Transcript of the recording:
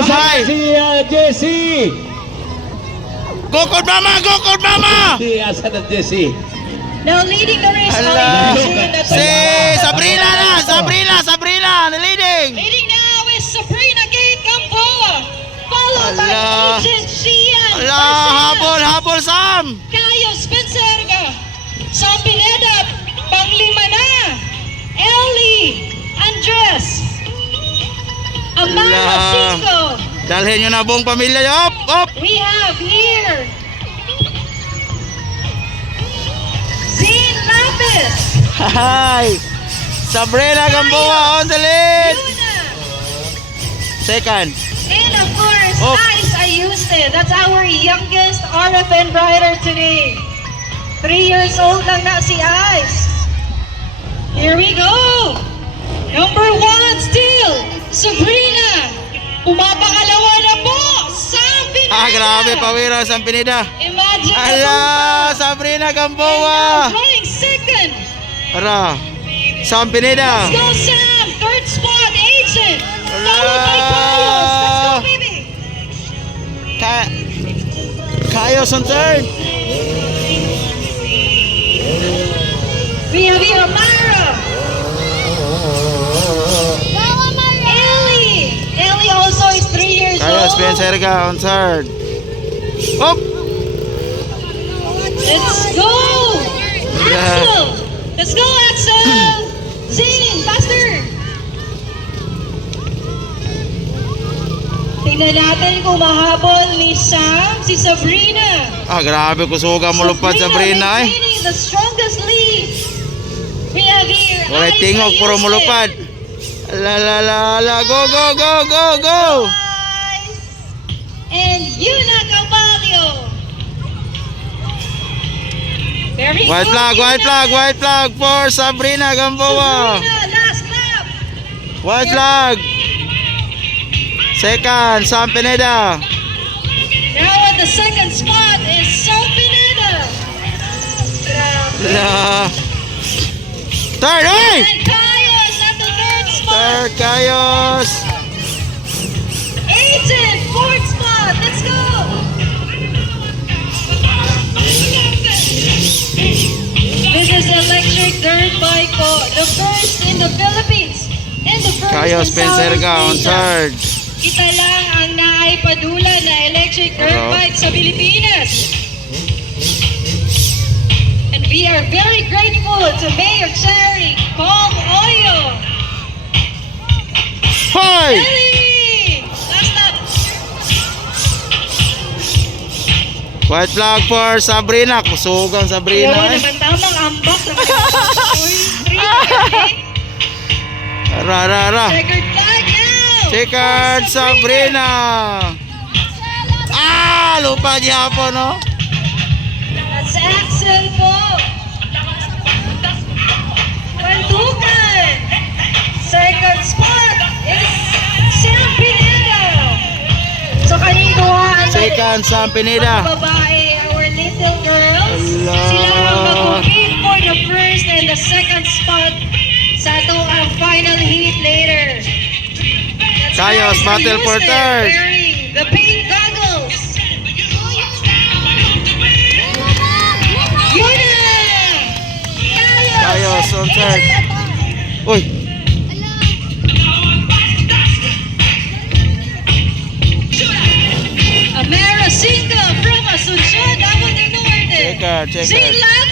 Nasaan si Jessie? Gokod mama! Gokod mama! Asan na Jessie? Now leading the race. Hala. That's Si Sabrina na! Sabrina! Na-leading! leading now is Sabrina Gate Gamboa. Followed by Hala. Agent Shian. Habol Sam! Cayo Spencerga. Sam Pineda. Panglima na. Ellie Andres. Amanda Hala. Cinco. Dalhin nyo na buong pamilya nyo. Op! We have here Zane Lapis. Hi! Sabrina Gamboa on the lead! Luna. Second. And of course, Oh. Ice Ayuste. That's our youngest RFN rider today. 3 years old lang na si Ice. Here we go. Number 1 still, Sabrina. Pumapangalawa na po, Sam Pineda. Grabe pawira Sam Pineda. Imagine Ala! Sabrina And Gamboa! now running second. Ara! Sam Pineda! Let's go, Sam. Third spot, Agent. Followed by Hala. Carlos. Let's go, baby. Kayos on third! We have here Amara. Ellie also is 3 years Kayos old. Spencer ka on third. Op! Let's go. Axel. Let's go, Axel. Zane, faster. Tingnan natin kung mahabol ni Sam si Sabrina. Grabe kusuga mo lupad Sabrina eh. Maintaining the strongest lead. We have here Walay Ice tingog puro mo Ayuste. lupad. La go! Ice and Yuna Caballo. Very White flag for Sabrina Gamboa. Sabrina, last lap. White flag. Second, Sam Pineda. Now at the second spot is Sam Pineda. Grabe. La. Third, oy! And Kayos at the third spot. Third, Kayos. Agent, fourth spot. Let's go. This is electric dirt bike po. The first in the Philippines. And the first Kayos in Spencer ka on Southeast Asia. third. Kita lang ang naaipadula na electric dirt Hello. bike sa Pilipinas. And we are very grateful to Mayor Cherry Kong Oyo. Hoy! Ellie! Last lap. White flag for Sabrina. Kusugang Ayaw Sabrina eh. naman tamang ambak ng Uy, 3 Ra. Checkered flag now. Second, Sabrina. Lupa gihapon no. That's Axel po. Pantukan. Second spot is Sam Pineda. So kaning duhaan Second, Sam Pineda. babae, our little girls. Ala. Sila ang mag-compete for the first and the second spot sa itong ang final heat later. That's Kayos, Ice battle for Ayuste third. wearing the pink goggles. Yuna! Kayos on third. Uy! Amara Cinco from Asuncion, Agua del Norte. Checker. Zane Lapis.